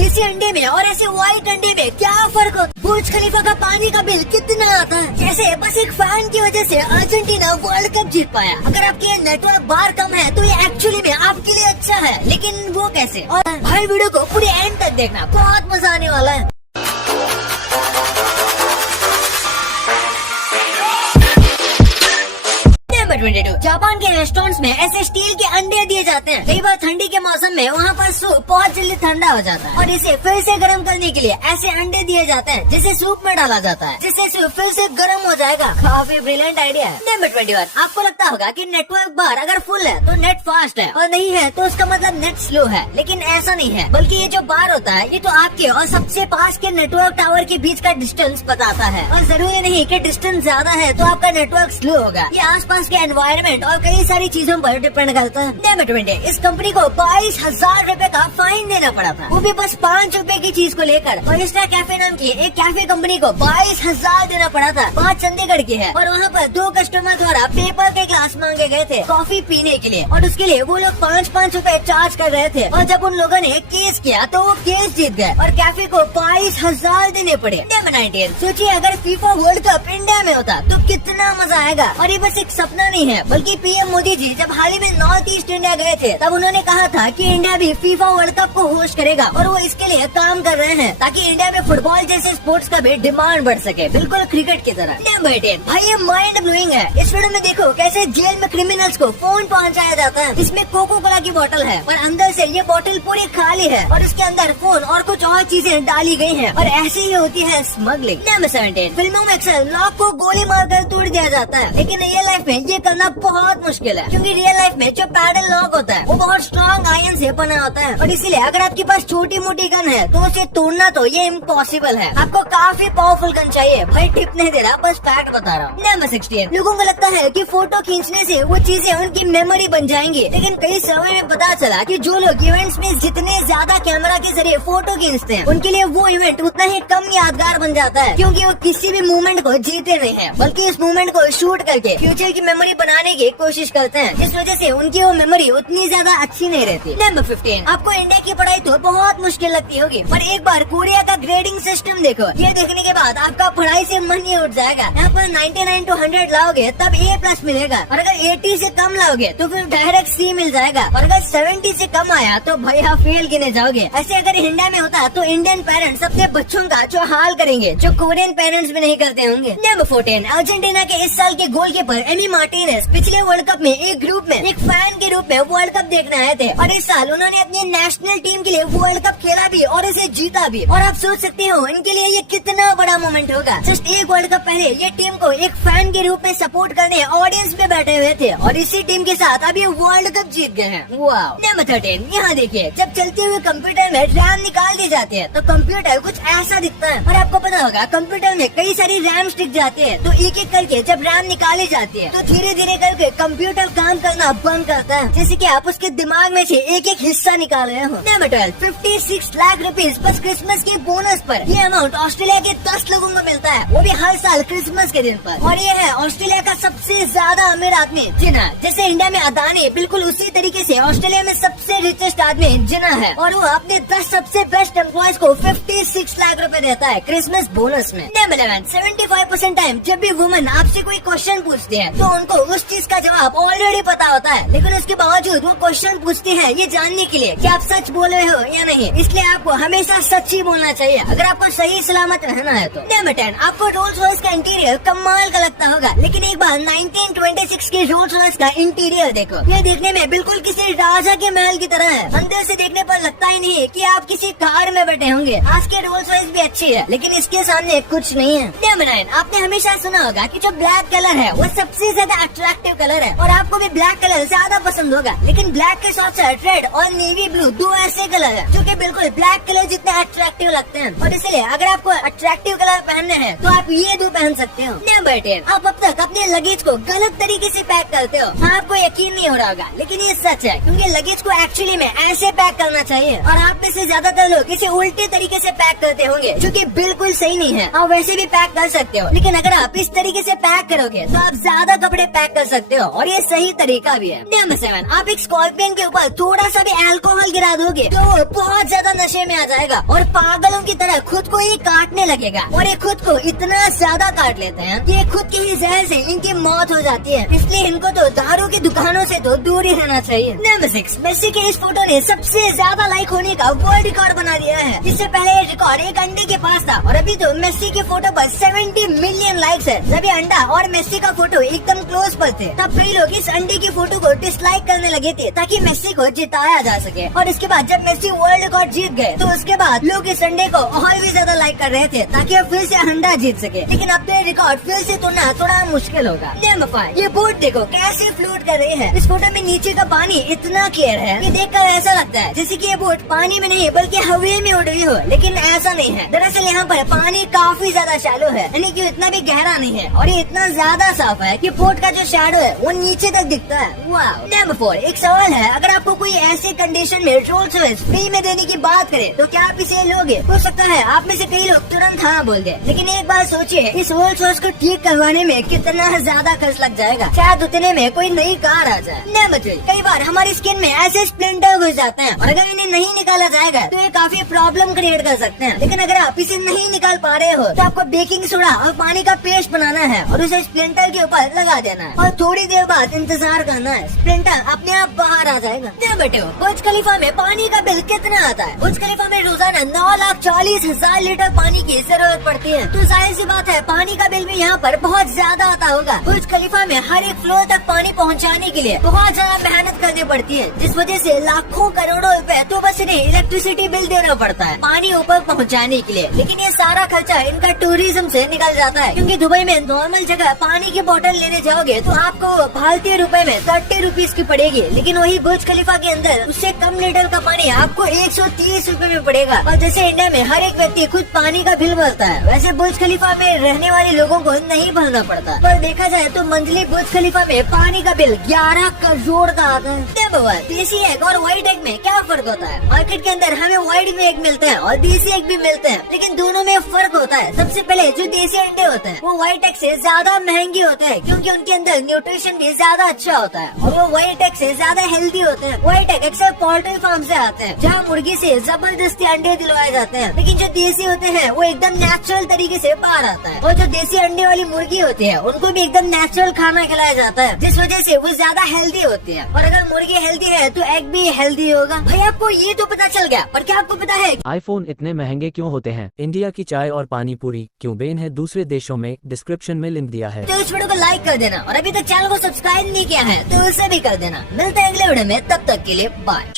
इसी अंडे में और ऐसे व्हाइट अंडे में क्या फर्क होता है? बुर्ज खलीफा का पानी का बिल कितना आता है? जैसे बस एक फैन की वजह से अर्जेंटीना वर्ल्ड कप जीत पाया। अगर आपके नेटवर्क बार कम है तो ये एक्चुअली में आपके लिए अच्छा है, लेकिन वो कैसे? और भाई वीडियो को पूरे एंड तक देखना, बहुत मजा आने वाला है। जापान के रेस्टोरेंट्स में ऐसे स्टील के अंडे दिए जाते हैं। कई बार ठंडी के मौसम में वहाँ पर सूप बहुत जल्दी ठंडा हो जाता है और इसे फिर से गर्म करने के लिए ऐसे अंडे दिए जाते हैं जिसे सूप में डाला जाता है, जिससे सूप फिर से गर्म हो जाएगा। काफी ब्रिलियंट आइडिया है। नंबर 21, आपको लगता होगा कि नेटवर्क बार अगर फुल है तो नेट फास्ट है और नहीं है तो उसका मतलब नेट स्लो है, लेकिन ऐसा नहीं है। बल्कि ये जो बार होता है ये तो आपके और सबसे पास के नेटवर्क टावर के बीच का डिस्टेंस बताता है, और जरूरी नहीं कि डिस्टेंस ज्यादा है तो आपका नेटवर्क स्लो होगा। ये आसपास के एनवायरनमेंट और कई सारी चीजों पर डिपेंड करता है। नंबर 20, इस कंपनी को 22,000 रूपए का फाइन देना पड़ा था, वो भी बस 5 रूपए की चीज को लेकर। और इंस्टा कैफे नाम की एक कैफे कंपनी को 22,000 देना पड़ा था। बात चंडीगढ़ की है और वहाँ पर 2 कस्टमर द्वारा पेपर के ग्लास मांगे गए थे कॉफी पीने के लिए, और उसके लिए वो लोग 5-5 रूपए चार्ज कर रहे थे। और जब उन लोगों ने केस किया तो वो केस जीत गए और कैफे को 22,000 देने पड़े। नंबर 19, सोचिए अगर फीफा वर्ल्ड कप इंडिया में होता तो कितना मजा आएगा। और ये बस एक सपना नहीं है, बल्कि पीएम मोदी जी जब हाल ही में नॉर्थ ईस्ट इंडिया गए थे तब उन्होंने कहा था कि इंडिया भी फीफा वर्ल्ड कप को होस्ट करेगा, और वो इसके लिए काम कर रहे हैं ताकि इंडिया में फुटबॉल जैसे स्पोर्ट्स का भी डिमांड बढ़ सके, बिल्कुल क्रिकेट की तरह। नंबर 10, भाई ये माइंड ब्लोइंग है। इस वीडियो में देखो कैसे जेल में क्रिमिनल्स को फोन पहुंचाया जाता है। इसमें कोको कोला की बोतल है और अंदर से ये बोतल पूरी खाली है और उसके अंदर फोन और कुछ और चीजें डाली गई हैं, और ऐसे ही होती है स्मगलिंग। नंबर 17, फिल्मों में अक्सर लॉक को गोली मारकर तोड़ दिया जाता है, लेकिन रियल लाइफ में ये करना बहुत मुश्किल है, क्योंकि रियल लाइफ में जो पैडल लॉक होता है वो बहुत स्ट्रॉन्ग आयरन से बना होता है, और इसीलिए अगर आपके पास छोटी मोटी गन है तो उसे तोड़ना तो ये इम्पॉसिबल है। आपको काफी पावरफुल गन चाहिए। भाई टिप नहीं दे रहा, बस फैक्ट बता रहा हूँ। नंबर 16, लोगों को लगता है कि फोटो खींचने से वो चीजें उनकी मेमोरी बन जाएंगी, लेकिन कई सर्वे में पता चला कि जो लोग इवेंट्स में जितने ज्यादा कैमरा के जरिए फोटो खींचते हैं उनके लिए वो इवेंट उतना ही कम यादगार बन जाता है, क्योंकि वो किसी भी मूवमेंट को जीते नहीं है, बल्कि इस मूवमेंट को शूट करके फ्यूचर की मेमोरी बनाने की कोशिश करते हैं। इस वजह से उनकी वो मेमोरी उतनी ज्यादा अच्छी नहीं रहती। नंबर 15, आपको इंडिया की पढ़ाई तो बहुत मुश्किल लगती होगी, पर एक बार कोरिया का ग्रेडिंग सिस्टम देखो। ये देखने के बाद आपका पढ़ाई से मन ही उठ जाएगा। यहाँ पर 99 to 100 लाओगे तब A+ मिलेगा, और अगर 80 से कम लाओगे तो फिर डायरेक्ट C मिल जाएगा, और अगर 70 से कम आया तो भाई आप फेल गिने जाओगे। ऐसे अगर इंडिया में होता तो इंडियन पेरेंट्स अपने बच्चों का जो हाल करेंगे जो कोरियन पेरेंट्स भी नहीं करते होंगे। नंबर 14, अर्जेंटीना के इस साल के गोलकीपर एमी मार्टिनेज पिछले वर्ल्ड कप में एक ग्रुप में एक फैन के रूप में वर्ल्ड कप देखने आए थे, और इस साल उन्होंने अपनी नेशनल टीम के लिए वर्ल्ड कप खेला भी और इसे जीता भी। और आप सोच सकते हो इनके लिए ये कितना बड़ा मोमेंट होगा। जस्ट एक वर्ल्ड कप पहले ये टीम को एक फैन के रूप में सपोर्ट करने ऑडियंस में बैठे हुए थे, और इसी टीम के साथ अब ये वर्ल्ड कप जीत गए हैं। वाव। नंबर 13, यहाँ देखिए जब चलते हुए कंप्यूटर में रैम निकाल दी जाती है तो कंप्यूटर कुछ ऐसा दिखता है, और आपको पता होगा कंप्यूटर में कई सारी रैम स्टिक जाती है, तो एक एक करके जब रैम निकाली जाती है तो धीरे धीरे करके कंप्यूटर काम करना बंद करता है, जैसे कि आप उसके दिमाग में से एक एक हिस्सा निकाल रहे हो। नंबर 12, 56 लाख रुपीज बस क्रिसमस के बोनस पर। ये अमाउंट ऑस्ट्रेलिया के 10 लोगों को मिलता है, वो भी हर साल क्रिसमस के दिन पर। और ये है ऑस्ट्रेलिया का सबसे ज्यादा अमीर आदमी जिना। जैसे इंडिया में अदानी, बिल्कुल उसी तरीके से ऑस्ट्रेलिया में सबसे रिचेस्ट आदमी जिना है, और वो अपने 10 सबसे बेस्ट एम्प्लॉयज को 56 लाख रुपए देता है क्रिसमस बोनस में। नंबर 11, 75% टाइम जब भी वुमन आपसे कोई क्वेश्चन पूछती है तो उनको उस चीज का जवाब ऑलरेडी पता होता है, लेकिन उसके बावजूद वो क्वेश्चन पूछती है ये जानने के लिए कि आप सच बोल रहे हो या नहीं। इसलिए आपको हमेशा सच ही बोलना चाहिए अगर आपको सही सलामत रहना है तो। नंबर 10, आपको रोल्स रॉयस का इंटीरियर कमाल का लगता होगा, लेकिन एक बार 1926 के रोल्स रॉयस का इंटीरियर देखो। ये देखने में बिल्कुल किसी राजा के महल की तरह है। अंदर से देखने पर लगता ही नहीं कि आप किसी कार में बैठे होंगे। आज के रोल्स रॉयस भी अच्छी है, लेकिन इसके सामने कुछ नहीं है। नंबर 9, आपने हमेशा सुना होगा कि जो ब्लैक कलर है वो सबसे ज्यादा अट्रैक्टिव कलर है, और आपको भी ब्लैक कलर ज्यादा पसंद होगा, लेकिन ब्लैक के साथ साथ रेड और नेवी ब्लू 2 ऐसे कलर है जो कि बिल्कुल ब्लैक कलर जितने अट्रैक्टिव लगते हैं, और इसलिए अगर आपको अट्रैक्टिव कलर पहनने हैं तो आप ये 2 पहन सकते हो। नंबर 10, आप अब तक अपने लगेज को गलत तरीके से पैक करते हो। हाँ, आपको यकीन नहीं हो रहा होगा, लेकिन ये सच है, क्योंकि लगेज को एक्चुअली में ऐसे पैक करना चाहिए, और आप में से ज्यादातर लोग इसे उल्टे तरीके से पैक करते होंगे, जो कि बिल्कुल सही नहीं है। आप वैसे भी पैक कर सकते हो, लेकिन अगर आप इस तरीके से पैक करोगे तो आप ज्यादा कपड़े अटैक कर सकते हो और ये सही तरीका भी है। नंबर 7, आप एक स्कॉर्पियन के ऊपर थोड़ा सा भी अल्कोहल गिरा दोगे तो वो बहुत ज्यादा नशे में आ जाएगा और पागलों की तरह खुद को ही काटने लगेगा और ये खुद को इतना ज्यादा काट लेते हैं कि ये खुद के ही जहर से इनकी मौत हो जाती है। इसलिए इनको तो दारू की दुकानों से तो दूर ही रहना चाहिए। नंबर 6, मेसी के इस फोटो ने सबसे ज्यादा लाइक होने का वर्ल्ड रिकॉर्ड बना दिया है। इससे पहले ये रिकॉर्ड एक अंडे के पास था और अभी तो मेसी के फोटो पर 70 मिलियन लाइक्स है। जब ये अंडा और मेसी का फोटो एकदम क्लोज पर थे तब कई लोग इस अंडे की फोटो को डिसलाइक करने लगे थे ताकि मेसी को जिताया जा सके। और इसके बाद जब मेसी वर्ल्ड रिकॉर्ड जीत गए तो उसके बाद लोग इस अंडे को और भी ज्यादा लाइक कर रहे थे ताकि वो फिर से अंडा जीत सके। लेकिन अब तो रिकॉर्ड फिर से तोड़ना थोड़ा मुश्किल होगा। नंबर 5, ये बोट देखो कैसे फ्लोट कर रही है। इस फोटो में नीचे का पानी इतना क्लियर है कि देखकर ऐसा लगता है जैसे कि ये बोट पानी में नहीं बल्कि हवा में उड़ रही हो, लेकिन ऐसा नहीं है। दरअसल यहाँ पर पानी काफी ज्यादा शैलो है, यानी कि इतना भी गहरा नहीं है और ये इतना ज्यादा साफ है कि बोट का जो शैडो है वो नीचे तक दिखता है। वाह। नंबर 4, एक सवाल है, अगर आपको कोई ऐसे कंडीशन में रोल्स रॉयस फ्री में देने की बात करे तो क्या आप इसे लोगे? हो सकता है आप में से कई लोग तुरंत हाँ बोल दे, लेकिन एक बार सोचिए इस रोल्स रॉयस को ठीक करवाने में कितना ज्यादा खर्च लग जाएगा। शायद उतने में कोई नई कार आ जाए। नंबर 3, कई बार हमारी स्किन में ऐसे स्प्लिंटर घुस जाते हैं और अगर इन्हें नहीं निकाला जाएगा तो ये काफी प्रॉब्लम क्रिएट कर सकते हैं। लेकिन अगर आप इसे नहीं निकाल पा रहे हो तो आपको बेकिंग सोडा और पानी का पेस्ट बनाना है और उसे स्प्लिंटर के ऊपर लगा देना है और थोड़ी देर बाद इंतजार करना है, स्प्लिंटर अपने आप बाहर आ जाएगा। नंबर 2, बुर्ज खलीफा में पानी का बिल कितना आता है? बुर्ज खलीफा में रोजाना 9,40,000 लीटर पानी की जरूरत पड़ती है, तो जाहिर सी बात है पानी का बिल भी यहाँ पर बहुत ज्यादा आता होगा। बुर्ज खलीफा में हर एक फ्लोर तक पानी पहुँचाने के लिए बहुत ज्यादा मेहनत करनी पड़ती है, जिस वजह से लाखों करोड़ों रुपए तो बस इन्हें इलेक्ट्रिसिटी बिल देना पड़ता है पानी ऊपर पहुँचाने के लिए। लेकिन ये सारा खर्चा इनका टूरिज्म से निकल जाता है, क्योंकि दुबई में नॉर्मल जगह पानी की बोतल लेने जाओगे तो आपको भारतीय रुपए में 30 रुपीज की पड़ेगी, लेकिन वही बुर्ज खलीफा के अंदर उससे कम लीटर का पानी आपको 130 रुपए में पड़ेगा। और जैसे इंडिया में हर एक व्यक्ति खुद पानी का बिल भरता है, वैसे बुर्ज खलीफा में रहने वाले लोगों को नहीं भरना पड़ता। पर देखा जाए तो मंथली बुर्ज खलीफा में पानी का बिल 11 करोड़ का आता है। देसी एग और व्हाइट एग में क्या फर्क होता है? मार्केट के अंदर हमें व्हाइट एग मिलते हैं और देसी एग भी मिलते हैं, लेकिन दोनों में फर्क होता है। सबसे पहले जो देसी अंडे होते हैं वो व्हाइट एग से ज्यादा महंगे होते हैं, क्योंकि उनके अंदर न्यूट्रिशन भी ज्यादा अच्छा होता है और वो व्हाइट एग से ज्यादा हेल्दी होते हैं। व्हाइट एग अक्सर पोल्ट्री फार्म से आते हैं जहाँ मुर्गी से जबरदस्ती अंडे दिलवाए जाते हैं, लेकिन जो देसी होते हैं वो एकदम नेचुरल तरीके से बाहर आता है। और जो देसी अंडे वाली मुर्गी होती है उनको भी एकदम नेचुरल खाना खिलाया जाता है, जिस वजह से वो ज्यादा हेल्दी होती है। और अगर मुर्गी हेल्दी है तो एग भी हेल्दी होगा। भाई आपको ये तो पता चल गया, पर क्या आपको पता है आईफोन इतने महंगे क्यों होते हैं? इंडिया की चाय और पानी पूरी क्यों बैन है दूसरे देशों में? डिस्क्रिप्शन में लिंक दिया है। तो इस वीडियो को लाइक कर देना और अभी तक चैनल को सब्सक्राइब नहीं किया है तो उसे भी कर देना। मिलते हैं अगले वीडियो में, तब तक के लिए बाय।